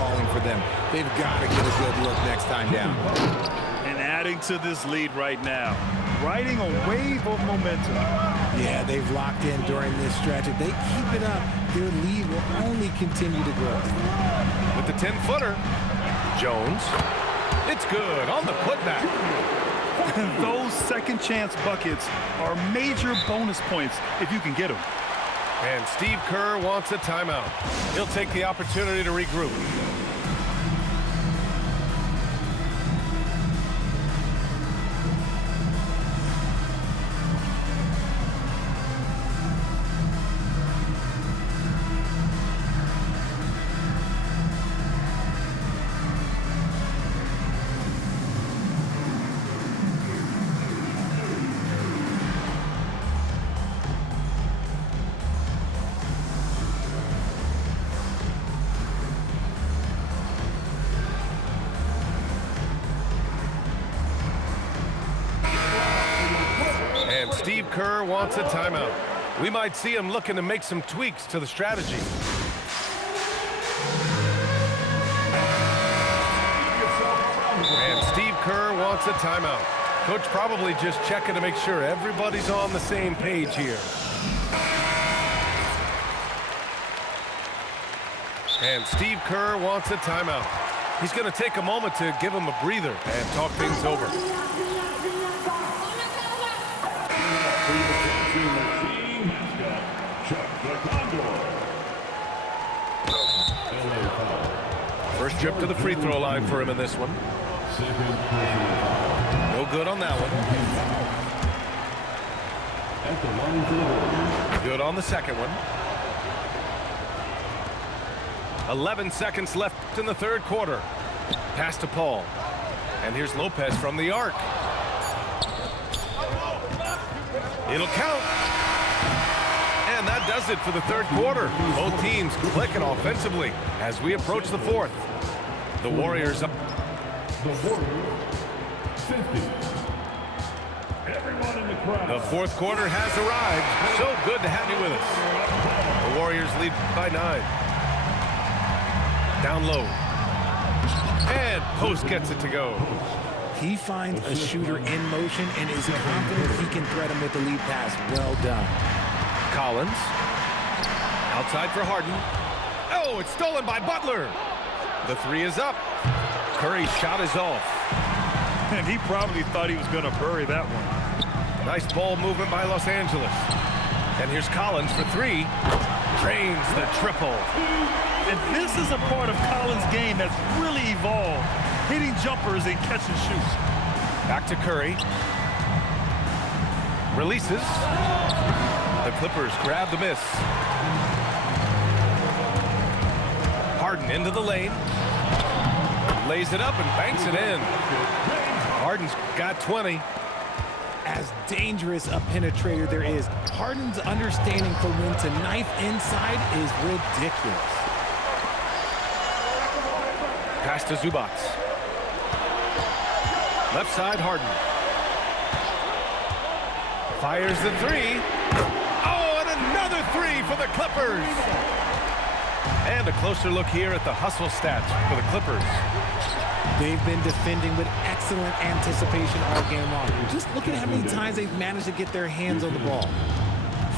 falling for them. They've got to get a good look next time down. And adding to this lead right now, riding a wave of momentum. Yeah, they've locked in during this stretch. If they keep it up, their lead will only continue to grow. With the 10-footer, Jones. It's good on the putback. Those second chance buckets are major bonus points if you can get them. And Steve Kerr wants a timeout. He'll take the opportunity to regroup. And Steve Kerr wants a timeout. We might see him looking to make some tweaks to the strategy. And Steve Kerr wants a timeout. Coach probably just checking to make sure everybody's on the same page here. And Steve Kerr wants a timeout. He's going to take a moment to give him a breather and talk things over. First trip to the free throw line for him in this one. No good on that one. Good on the second one. 11 seconds left in the third quarter. Pass to Paul. And here's Lopez from the arc. It'll count. And that does it for the third quarter. Both teams clicking offensively as we approach the fourth. The Warriors up. The Warriors 50. Everyone in the crowd. The fourth quarter has arrived. So good to have you with us. The Warriors lead by 9. Down low. And Post gets it to go. He finds a shooter in motion and is confident he can thread him with the lead pass. Well done. Collins. Outside for Harden. Oh, it's stolen by Butler. The three is up. Curry's shot is off. And he probably thought he was going to bury that one. Nice ball movement by Los Angeles. And here's Collins for three. Drains the triple. And this is a part of Collins' game that's really evolved. Hitting jumpers and catch and shoot. Back to Curry. Releases. The Clippers grab the miss. Harden into the lane. Lays it up and banks it in. Harden's got 20. As dangerous a penetrator there is, Harden's understanding for when to knife inside is ridiculous. Pass to Zubac. Left side, Harden. Fires the three. Oh, and another three for the Clippers. And a closer look here at the hustle stats for the Clippers. They've been defending with excellent anticipation all game long. Just look at how many times they've managed to get their hands on the ball.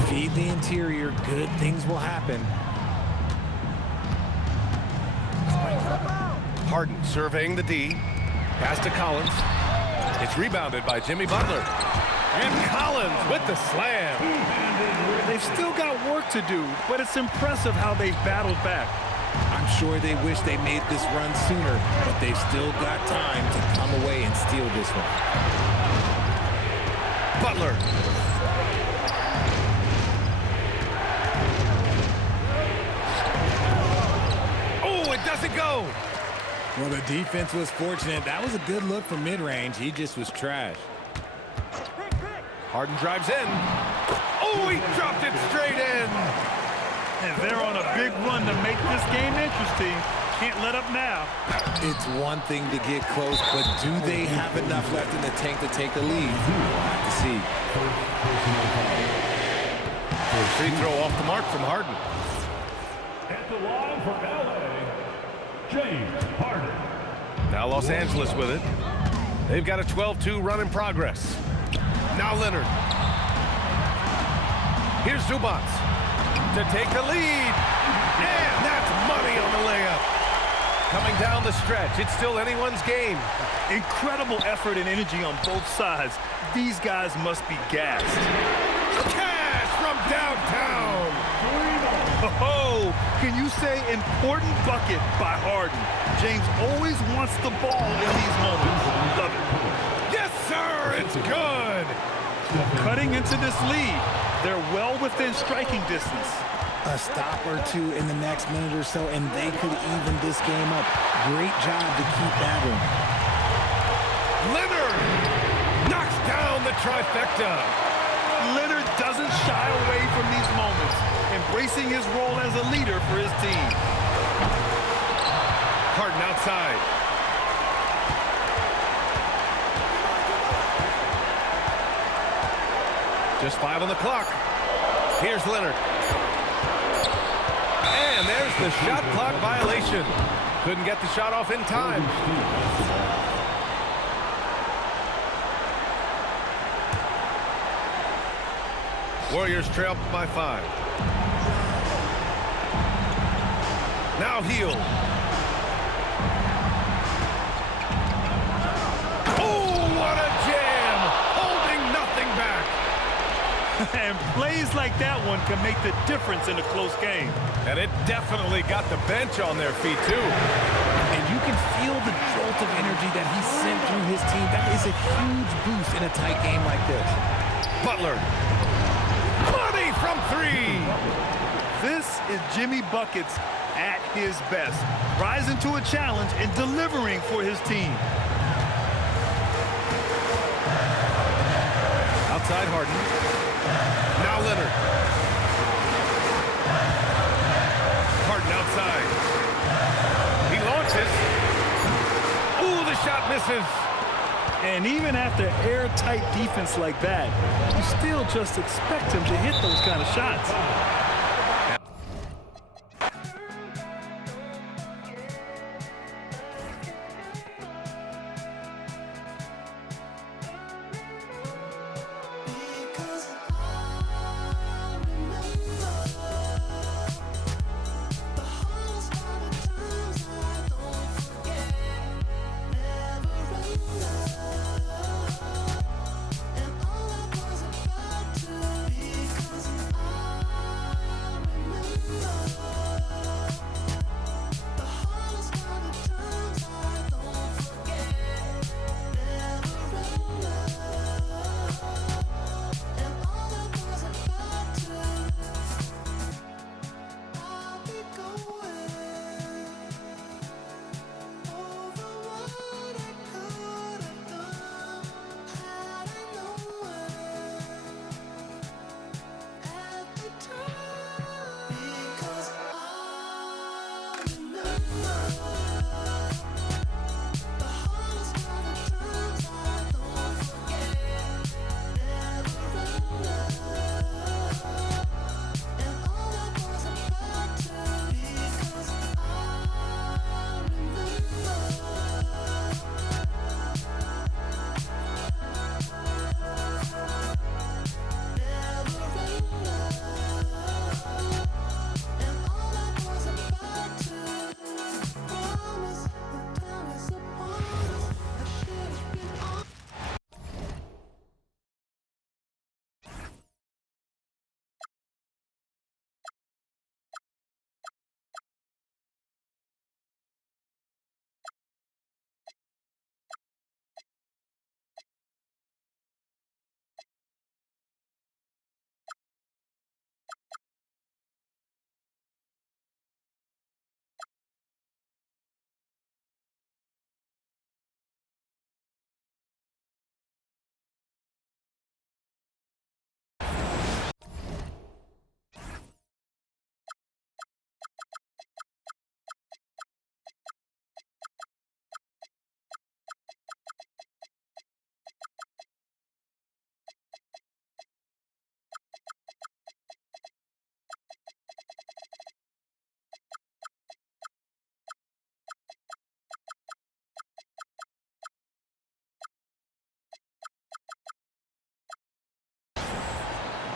Feed the interior, good things will happen. Harden surveying the D. Pass to Collins. It's rebounded by Jimmy Butler. And Collins with the slam. They've still got work to do, but it's impressive how they've battled back. I'm sure they wish they made this run sooner, but they've still got time to come away and steal this one. Butler. Oh, it doesn't go. Well, the defense was fortunate. That was a good look from mid-range. He just was trash. Harden drives in. Oh, he dropped it straight in. And they're on a big run to make this game interesting. Can't let up now. It's one thing to get close, but do they have enough left in the tank to take the lead? We'll have to see. Free throw off the mark from Harden. At the line for LA, James Harden. Now Los Angeles with it. They've got a 12-2 run in progress. Now Leonard. Here's Zubac to take the lead. And that's money on the layup. Coming down the stretch, it's still anyone's game. Incredible effort and energy on both sides. These guys must be gassed. Cash from downtown. Oh, can you say important bucket by Harden? James always wants the ball in these moments. Love it. Yes, sir, it's good. Cutting into this lead. They're well within striking distance. A stop or two in the next minute or so, and they could even this game up. Great job to keep battling. Leonard knocks down the trifecta. Leonard doesn't shy away from these moments, embracing his role as a leader for his team. Harden outside. Just 5 on the clock. Here's Leonard. And there's the shot clock violation. Couldn't get the shot off in time. Warriors trail by 5. Now Hield. Oh, what a jam! Holding nothing back. And plays like that one can make the difference in a close game. And it definitely got the bench on their feet, too. And you can feel the jolt of energy that he sent through his team. That is a huge boost in a tight game like this. Butler. Money from 3. This is Jimmy Buckets at his best, rising to a challenge and delivering for his team. Outside Harden. Now Leonard. Harden outside. He launches. Ooh, the shot misses. And even after airtight defense like that, you still just expect him to hit those kind of shots.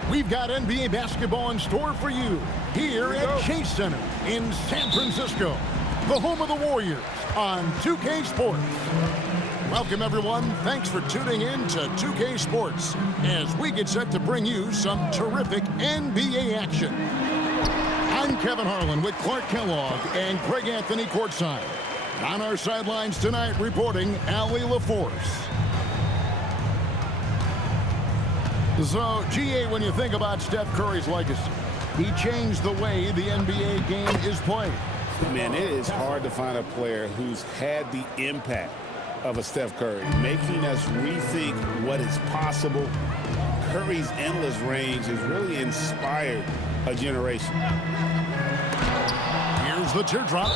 We've got NBA basketball in store for you here at Chase Center in San Francisco, the home of the Warriors on 2K Sports. Welcome, everyone. Thanks for tuning in to 2K Sports as we get set to bring you some terrific NBA action. I'm Kevin Harlan with Clark Kellogg and Greg Anthony courtside. On our sidelines tonight reporting Allie LaForce. So, GA, when you think about Steph Curry's legacy, he changed the way the NBA game is played. Man, it is hard to find a player who's had the impact of a Steph Curry, making us rethink what is possible. Curry's endless range has really inspired a generation. Here's the teardrop.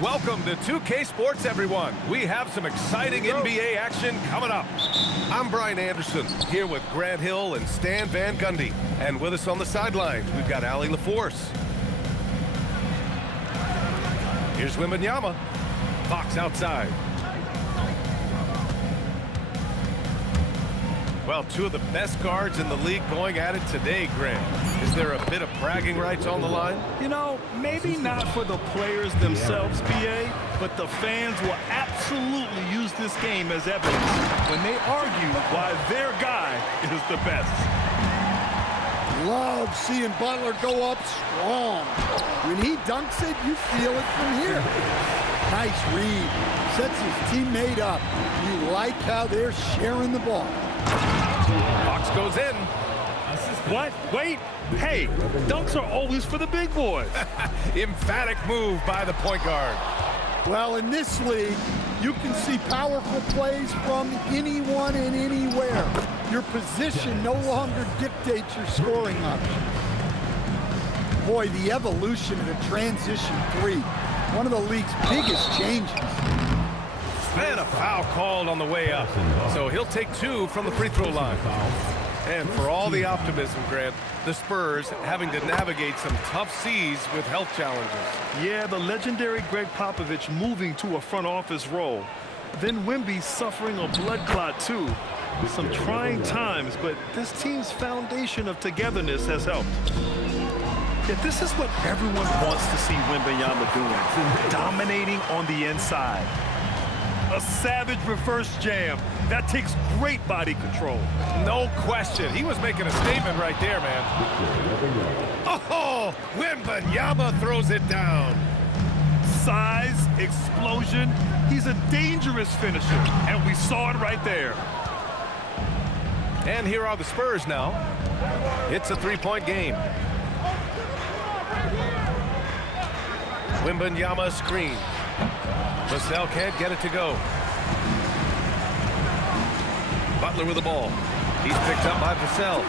Welcome to 2K Sports, everyone. We have some exciting NBA action coming up. I'm Brian Anderson, here with Grant Hill and Stan Van Gundy. And with us on the sidelines, we've got Allie LaForce. Here's Wembanyama. Fox outside. Well, two of the best guards in the league going at it today, Grant. Is there a bit of bragging rights on the line? You know, maybe not for the players themselves, BA, but the fans will absolutely use this game as evidence when they argue why their guy is the best. Love seeing Butler go up strong. When he dunks it, you feel it from here. Nice read. Sets his teammate up. You like how they're sharing the ball. Fox goes in. What? Wait. Hey, dunks are always for the big boys. Emphatic move by the point guard. Well, in this league, you can see powerful plays from anyone and anywhere. Your position no longer dictates your scoring options. Boy, the evolution of the transition three, one of the league's biggest changes. And a foul called on the way up. So he'll take two from the free throw line. And for all the optimism, Grant, the Spurs having to navigate some tough seas with health challenges. Yeah, the legendary Greg Popovich moving to a front office role. Then Wemby suffering a blood clot too. Some trying times, but this team's foundation of togetherness has helped. Yet this is what everyone wants to see Wembanyama doing, dominating on the inside. A savage reverse jam. That takes great body control. No question. He was making a statement right there, man. Oh, Wembanyama throws it down. Size, explosion. He's a dangerous finisher, and we saw it right there. And here are the Spurs now. It's a three-point game. Wembanyama screen. Vassell can't get it to go. Butler with the ball. He's picked up by Vassell.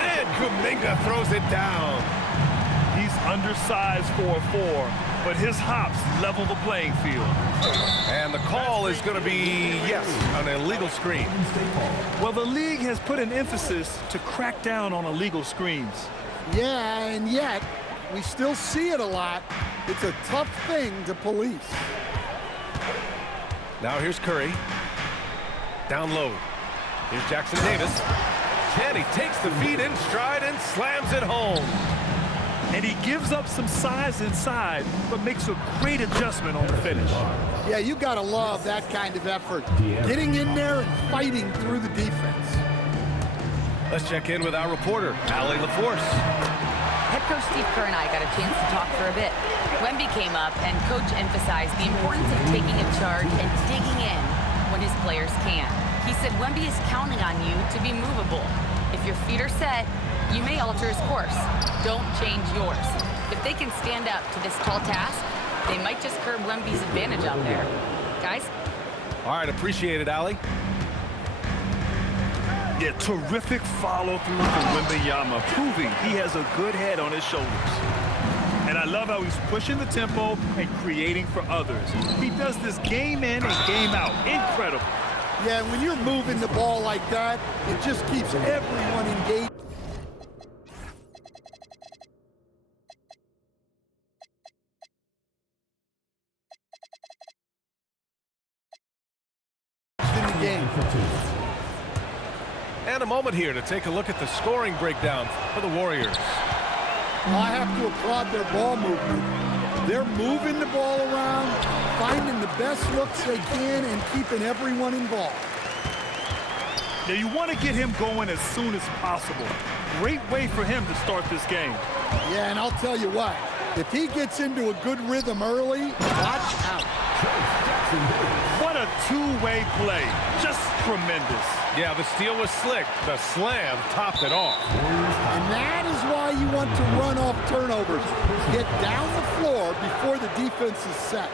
And Kuminga throws it down. He's undersized for a 4, but his hops level the playing field. And the call is going to be, yes, an illegal screen. Well, the league has put an emphasis to crack down on illegal screens. Yeah, and yet we still see it a lot. It's a tough thing to police. Now here's Curry. Down low. Here's Jackson Davis. And he takes the feed in stride and slams it home. And he gives up some size inside, but makes a great adjustment on the finish. Yeah, you gotta love that kind of effort. Getting in there and fighting through the defense. Let's check in with our reporter, Allie LaForce. Head coach Steve Kerr and I got a chance to talk for a bit. Wemby came up and coach emphasized the importance of taking a charge and digging in when his players can. He said Wemby is counting on you to be movable. If your feet are set, you may alter his course. Don't change yours. If they can stand up to this tall task, they might just curb Wemby's advantage out there. Guys? All right, appreciate it, Allie. Yeah, terrific follow-through from Wembanyama, proving he has a good head on his shoulders. And I love how he's pushing the tempo and creating for others. He does this game in and game out. Incredible. Yeah, when you're moving the ball like that, it just keeps everyone engaged. In the game. And a moment here to take a look at the scoring breakdown for the Warriors. I have to applaud their ball movement. They're moving the ball around, finding the best looks they can, and keeping everyone involved. Now, you want to get him going as soon as possible. Great way for him to start this game. Yeah, and I'll tell you what, if he gets into a good rhythm early, watch out. What a two-way play. Just tremendous. Yeah, the steal was slick. The slam topped it off. And that is why you want to run off turnovers. Get down the floor before the defense is set.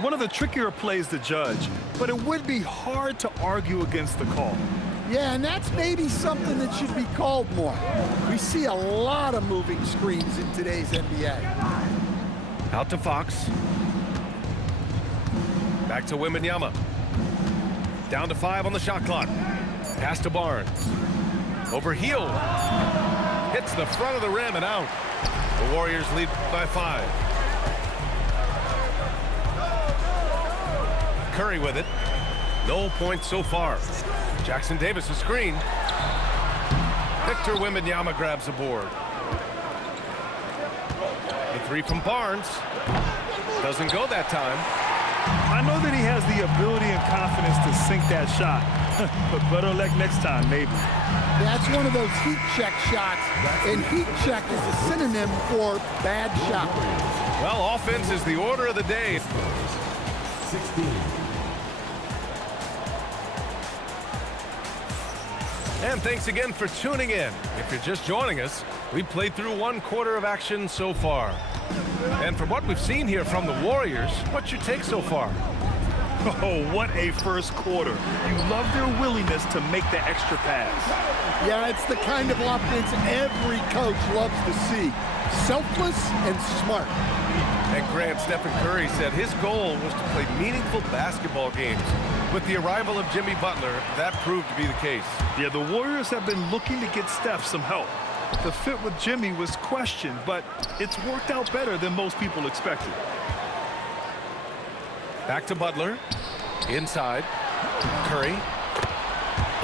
One of the trickier plays to judge, but it would be hard to argue against the call. Yeah, and that's maybe something that should be called more. We see a lot of moving screens in today's NBA. Out to Fox. Back to Wembanyama. Down to 5 on the shot clock. Pass to Barnes. Over heel. Hits the front of the rim and out. The Warriors lead by 5. Curry with it. No points so far. Jackson Davis a screen. Victor Wembanyama grabs the board. The 3 from Barnes. Doesn't go that time. I know that he has the ability and confidence to sink that shot, but better luck next time, maybe. That's one of those heat check shots, and heat check is a synonym for bad shot. Well, offense is the order of the day. 16. And thanks again for tuning in. If you're just joining us, we've played through 1 quarter of action so far. And from what we've seen here from the Warriors, what's your take so far? Oh, what a first quarter. You love their willingness to make the extra pass. Yeah, it's the kind of offense every coach loves to see. Selfless and smart. And Grant, Stephen Curry said his goal was to play meaningful basketball games. With the arrival of Jimmy Butler, that proved to be the case. Yeah, the Warriors have been looking to get Steph some help. The fit with Jimmy was questioned, but it's worked out better than most people expected. Back to Butler. Inside. Curry.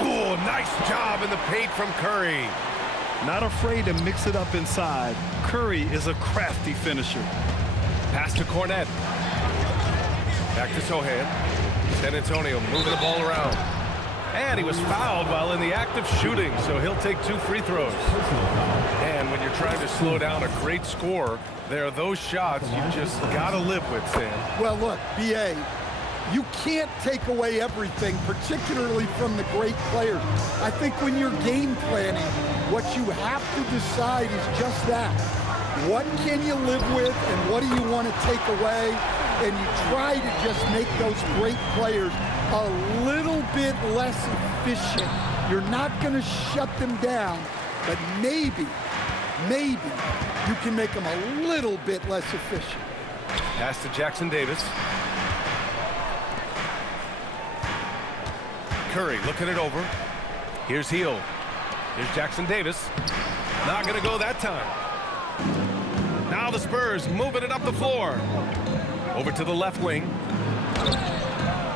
Oh, nice job in the paint from Curry. Not afraid to mix it up inside. Curry is a crafty finisher. Pass to Cornette. Back to Sohan. San Antonio moving the ball around. And he was fouled while in the act of shooting, so he'll take 2 free throws. And when you're trying to slow down a great scorer, there are those shots you just got to live with, Sam. Well, look, B.A., You can't take away everything, particularly from the great players. I think when you're game planning, what you have to decide is just that. What can you live with and what do you want to take away? And you try to just make those great players a little bit less efficient. You're not going to shut them down, but maybe you can make them a little bit less efficient. Pass to Jackson Davis. Curry looking it over. Here's Hield. Here's Jackson Davis. Not going to go that time. Now the Spurs moving it up the floor. Over to the left wing.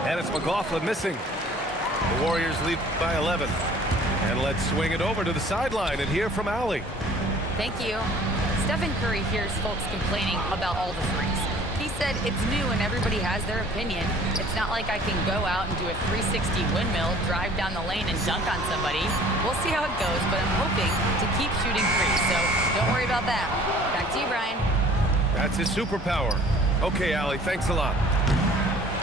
And it's McLaughlin missing. The Warriors lead by 11. And let's swing it over to the sideline and hear from Allie. Thank you. Stephen Curry hears folks complaining about all the threes. He said it's new and everybody has their opinion. It's not like I can go out and do a 360 windmill, drive down the lane and dunk on somebody. We'll see how it goes, but I'm hoping to keep shooting threes, so don't worry about that. Back to you, Brian. That's his superpower. Okay, Allie, thanks a lot.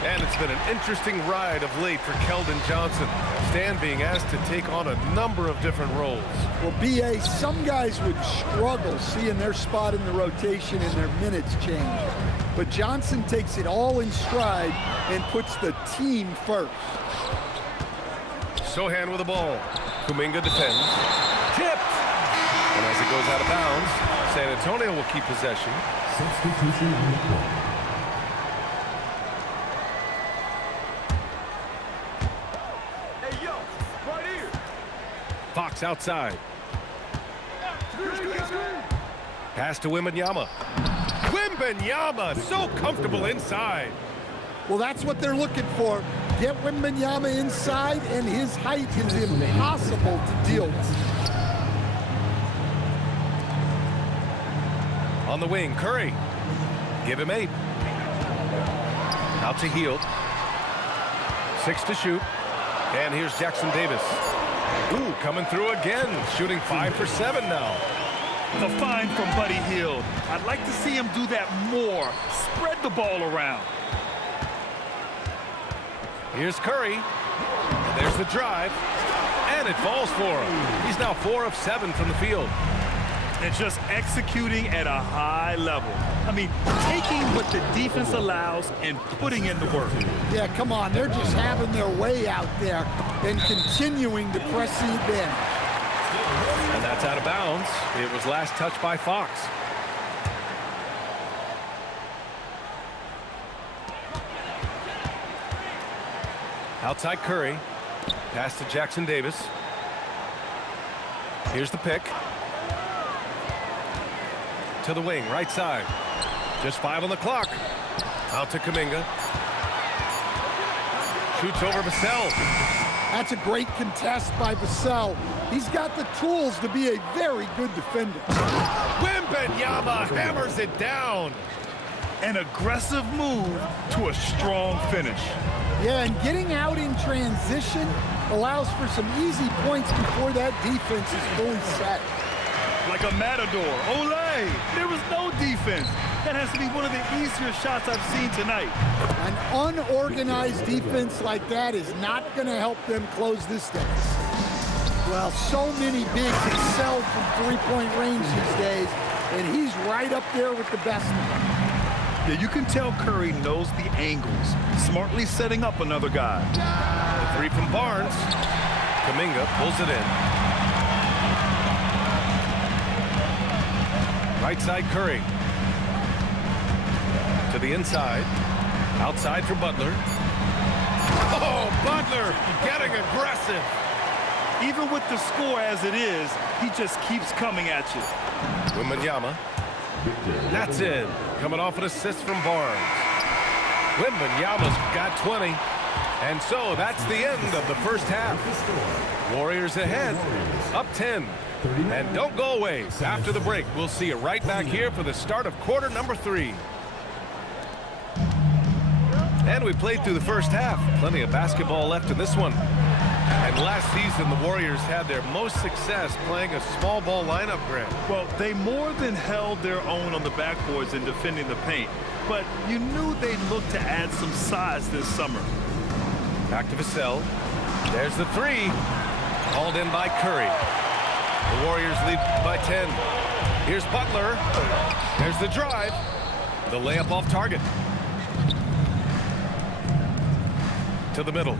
And it's been an interesting ride of late for Keldon Johnson. Stan being asked to take on a number of different roles. Well, B.A., some guys would struggle seeing their spot in the rotation and their minutes change. But Johnson takes it all in stride and puts the team first. Sohan with the ball. Kuminga defends. Tipped! And as it goes out of bounds, San Antonio will keep possession. Substitution on the court. Fox outside. Pass to Wembanyama. Wembanyama, so comfortable inside. Well, that's what they're looking for. Get Wembanyama inside, and his height is impossible to deal with. On the wing, Curry. Give him 8. Out to Hield. 6 to shoot. And here's Jackson Davis. Ooh, coming through again, shooting 5 for 7 now. The find from Buddy Hield. I'd like to see him do that more. Spread the ball around. Here's Curry. And there's the drive. And it falls for him. He's now 4 of 7 from the field. And just executing at a high level. I mean, taking what the defense allows and putting in the work. Yeah, come on. They're just having their way out there and continuing to press the advantage. And that's out of bounds. It was last touched by Fox. Outside Curry. Pass to Jackson Davis. Here's the pick. To the wing, right side. Just 5 on the clock. Out to Kuminga. Shoots over Vassell. That's a great contest by Vassell. He's got the tools to be a very good defender. Wembanyama hammers it down. An aggressive move to a strong finish. Yeah, and getting out in transition allows for some easy points before that defense is fully set. Like a matador. Olay! There was no defense. That has to be one of the easier shots I've seen tonight. An unorganized defense like that is not going to help them close this deficit. Well, so many bigs excel from three-point range these days, and he's right up there with the best of them. Yeah, you can tell Curry knows the angles, smartly setting up another guy. The 3 from Barnes. Kuminga pulls it in. Right side Curry. To the inside. Outside for Butler. Oh, Butler getting aggressive. Even with the score as it is, he just keeps coming at you. Wembanyama. That's in. Coming off an assist from Barnes. Wembanyama's got 20. And so that's the end of the first half. Warriors ahead, up 10. And don't go away. After the break, we'll see you right back here for the start of quarter number 3. And we played through the first half. Plenty of basketball left in this one. And last season, the Warriors had their most success playing a small ball lineup, Grant. Well, they more than held their own on the backboards in defending the paint. But you knew they'd look to add some size this summer. Back to Vassell. There's the three. Called in by Curry. The Warriors lead by 10. Here's Butler. There's the drive. The layup off target. To the middle.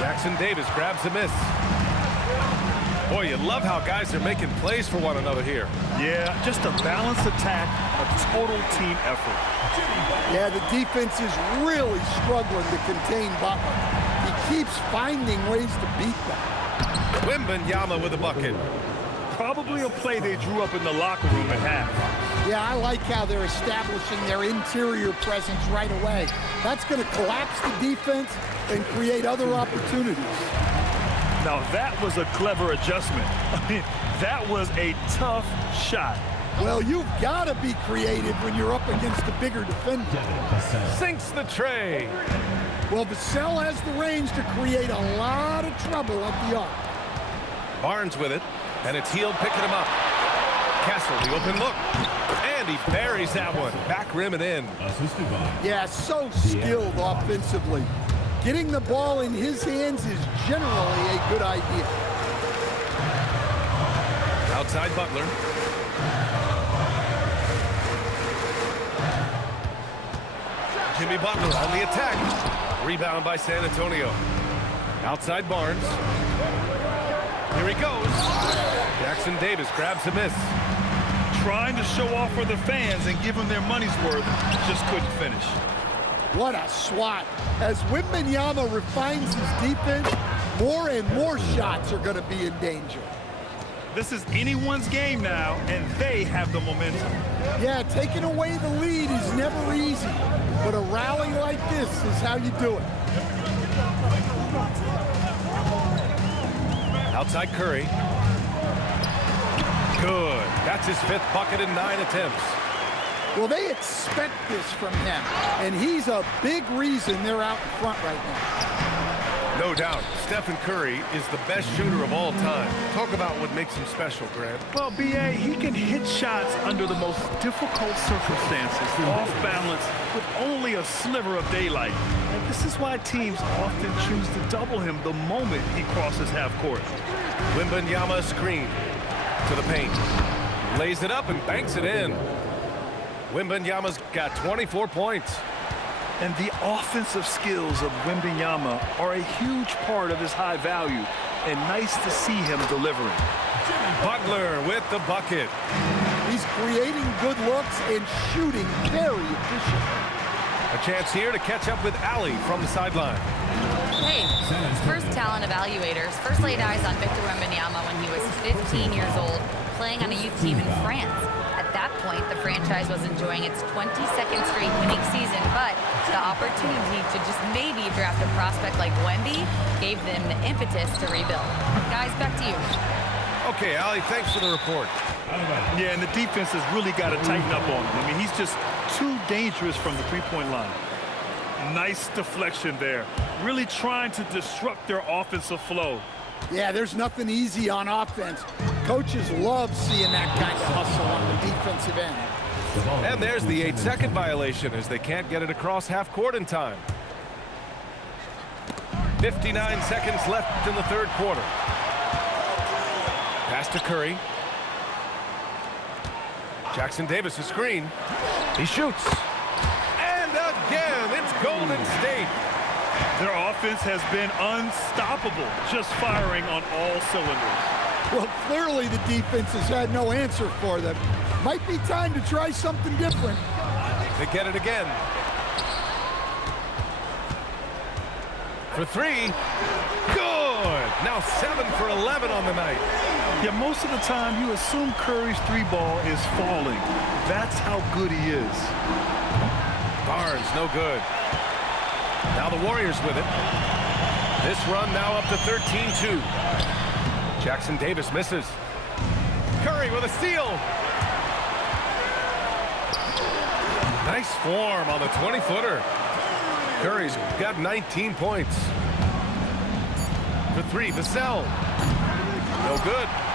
Jackson Davis grabs the miss. Boy, you love how guys are making plays for one another here. Yeah, just a balanced attack, a total team effort. Yeah, the defense is really struggling to contain Butler. He keeps finding ways to beat them. Wembanyama with a bucket. Probably a play they drew up in the locker room at half. Yeah, I like how they're establishing their interior presence right away. That's going to collapse the defense and create other opportunities. Now that was a clever adjustment. I mean, that was a tough shot. Well, you've got to be creative when you're up against a bigger defender. Sinks the tray. Well, Vassell has the range to create a lot of trouble at the arc. Barnes with it, and it's Hield picking him up. Castle, the open look. And he buries that one. Back rim and in. Yeah, so skilled offensively. Getting the ball in his hands is generally a good idea. Outside Butler. Jimmy Butler on the attack. Rebound by San Antonio. Outside Barnes. Here he goes. Jackson Davis grabs a miss. Trying to show off for the fans and give them their money's worth, just couldn't finish. What a swat. As Wembanyama refines his defense, more and more shots are going to be in danger. This is anyone's game now, and they have the momentum. Yeah, taking away the lead is never easy, but a rally like this is how you do it. Outside Curry. Good. That's his 5th bucket in 9 attempts. Well, they expect this from him, and he's a big reason they're out in front right now. No doubt, Stephen Curry is the best shooter of all time. Talk about what makes him special, Grant. Well, B.A., he can hit shots under the most difficult circumstances, off balance, with only a sliver of daylight. And this is why teams often choose to double him the moment he crosses half court. Wembanyama screen to the paint. Lays it up and banks it in. Wembanyama's got 24 points. And the offensive skills of Wembanyama are a huge part of his high value, and nice to see him delivering. Butler with the bucket. He's creating good looks and shooting very efficient. A chance here to catch up with Ali from the sideline. Hey, Spurs talent evaluators first laid eyes on Victor Wembanyama when he was 15 years old, playing on a youth team in France. At that point, the franchise was enjoying its 22nd straight winning season, but the opportunity to just maybe draft a prospect like Wemby gave them the impetus to rebuild. Guys, back to you. Okay, Ali, thanks for the report. Yeah, and the defense has really got to tighten up on him. I mean, he's just too dangerous from the three-point line. Nice deflection there. Really trying to disrupt their offensive flow. Yeah, there's nothing easy on offense. Coaches love seeing that kind of hustle on the defensive end. And there's the 8-second violation as they can't get it across half court in time. 59 seconds left in the 3rd quarter. Pass to Curry. Jackson Davis, a screen. He shoots. And again, it's Golden State. Their offense has been unstoppable, just firing on all cylinders. Well, clearly the defense has had no answer for them. Might be time to try something different. They get it again. For 3. Good. Now 7 for 11 on the night. Yeah, most of the time you assume Curry's 3-ball is falling. That's how good he is. Barnes, no good. Now the Warriors with it. This run now up to 13-2. Jackson Davis misses. Curry with a steal. Nice form on the 20-footer. Curry's got 19 points. for three. Vassell. No good.